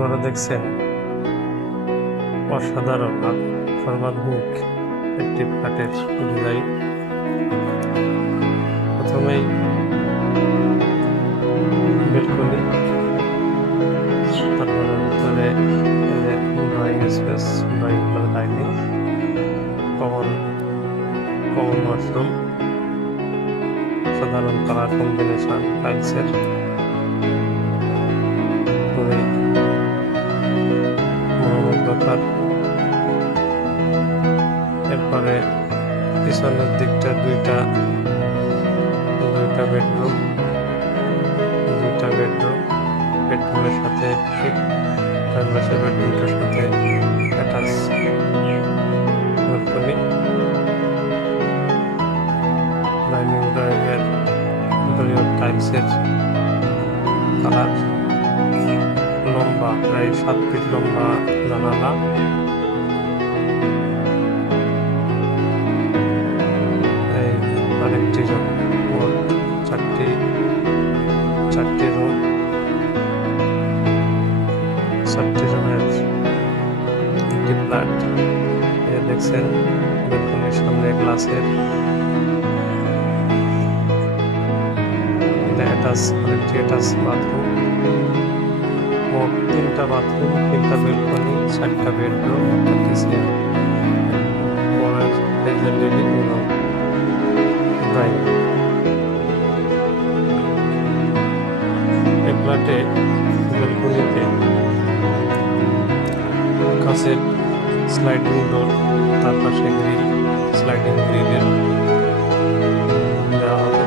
আপনারা দেখছেন অসাধারণ আর সর্বাধুনিক একটি ফ্ল্যাটের ডিজাইন। প্রথমেই বেলকনি, তারপরে ভিতরে drawing space, drawing dining, common washroom, সাধারণ কালার কম্বিনেশন টাইলসের, মনোমুগ্ধকর। এরপরে পিছনের দিকটা দুইটা বেডরুম, বেডরুমের সাথে ঠিক পাশের বেডরুমটার সাথে অ্যাটাচ বেলকনি। ডাইনিং ড্রয়িংয়ের টাইলসের কালার, লম্বা প্রায় 7 ফিট লম্বা জানালা, আরেকটি রুম, মোট চারটি রুম, 4টি রুমের একটি ফ্ল্যাট। দেখছেন বেলকনির সামনে গ্লাসের আরেকটি অ্যাটাচ বাথরুম। মোট 3টা বাথরুম, 3টা বেলকনি, 4টা বেডরুম, কিচেন, পরের ফেজের লিভিং এবং ড্রয়িং। এই ফ্ল্যাটে বেলকনিতে কাঁচের স্লাইডিং ডোর, তার পাশে গ্রিল, স্লাইডিং গ্রিলের দেওয়া হবে।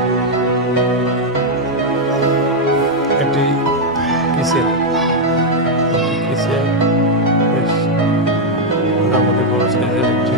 এটি কিচেন বেশ মোটামুটি বড় সাইজের একটি